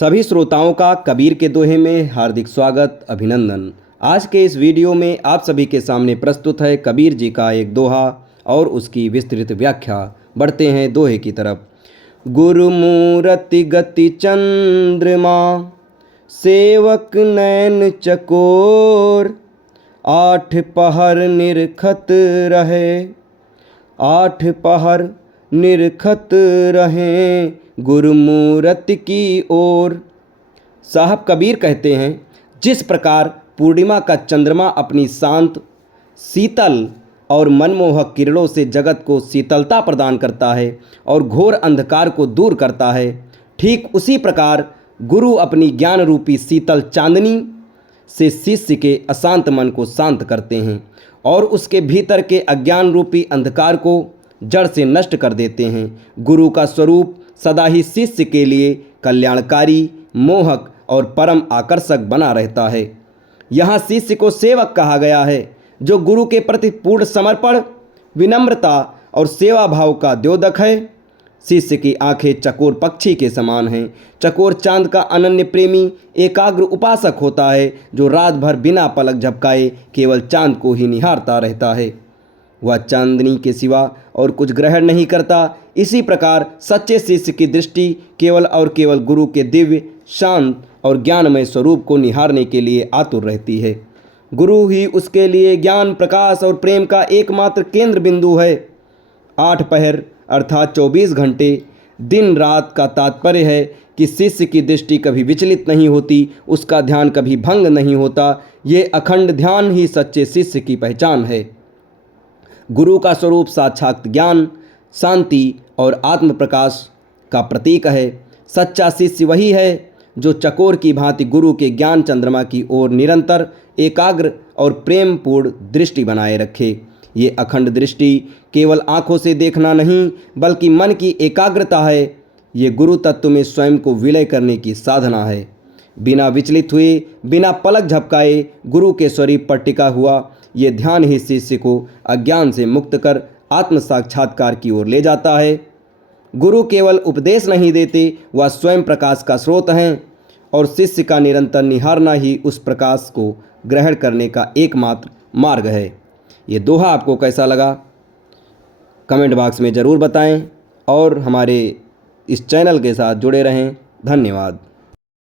सभी श्रोताओं का कबीर के दोहे में हार्दिक स्वागत अभिनंदन। आज के इस वीडियो में आप सभी के सामने प्रस्तुत है कबीर जी का एक दोहा और उसकी विस्तृत व्याख्या। बढ़ते हैं दोहे की तरफ। गुरुमूरति गति चंद्रमा, सेवक नैन चकोर, आठ पहर निरखत रहे, आठ पहर निरखत रहें गुरुमूरति की ओर। साहब कबीर कहते हैं, जिस प्रकार पूर्णिमा का चंद्रमा अपनी शांत, शीतल और मनमोहक किरणों से जगत को शीतलता प्रदान करता है और घोर अंधकार को दूर करता है, ठीक उसी प्रकार गुरु अपनी ज्ञान रूपी शीतल चांदनी से शिष्य के अशांत मन को शांत करते हैं और उसके भीतर के अज्ञान रूपी अंधकार को जड़ से नष्ट कर देते हैं। गुरु का स्वरूप सदा ही शिष्य के लिए कल्याणकारी, मोहक और परम आकर्षक बना रहता है। यहाँ शिष्य को सेवक कहा गया है, जो गुरु के प्रति पूर्ण समर्पण, विनम्रता और सेवा भाव का द्योतक है। शिष्य की आंखें चकोर पक्षी के समान हैं। चकोर चांद का अनन्य प्रेमी एकाग्र उपासक होता है, जो रात भर बिना पलक झपकाए केवल चांद को ही निहारता रहता है। वह चांदनी के सिवा और कुछ ग्रहण नहीं करता। इसी प्रकार सच्चे शिष्य की दृष्टि केवल और केवल गुरु के दिव्य, शांत और ज्ञानमय स्वरूप को निहारने के लिए आतुर रहती है। गुरु ही उसके लिए ज्ञान, प्रकाश और प्रेम का एकमात्र केंद्र बिंदु है। 8 पहर अर्थात 24 घंटे दिन रात का तात्पर्य है कि शिष्य की दृष्टि कभी विचलित नहीं होती, उसका ध्यान कभी भंग नहीं होता। ये अखंड ध्यान ही सच्चे शिष्य की पहचान है। गुरु का स्वरूप साक्षात ज्ञान, शांति और आत्म प्रकाश का प्रतीक है। सच्चा शिष्य वही है जो चकोर की भांति गुरु के ज्ञान चंद्रमा की ओर निरंतर एकाग्र और प्रेमपूर्ण दृष्टि बनाए रखे। ये अखंड दृष्टि केवल आँखों से देखना नहीं, बल्कि मन की एकाग्रता है। ये गुरु तत्व में स्वयं को विलय करने की साधना है। बिना विचलित हुए, बिना पलक झपकाए गुरु के स्वरूप पर टिका हुआ ये ध्यान ही शिष्य को अज्ञान से मुक्त कर आत्म साक्षात्कार की ओर ले जाता है। गुरु केवल उपदेश नहीं देते, वह स्वयं प्रकाश का स्रोत हैं और शिष्य का निरंतर निहारना ही उस प्रकाश को ग्रहण करने का एकमात्र मार्ग है। ये दोहा आपको कैसा लगा कमेंट बॉक्स में ज़रूर बताएं और हमारे इस चैनल के साथ जुड़े रहें। धन्यवाद।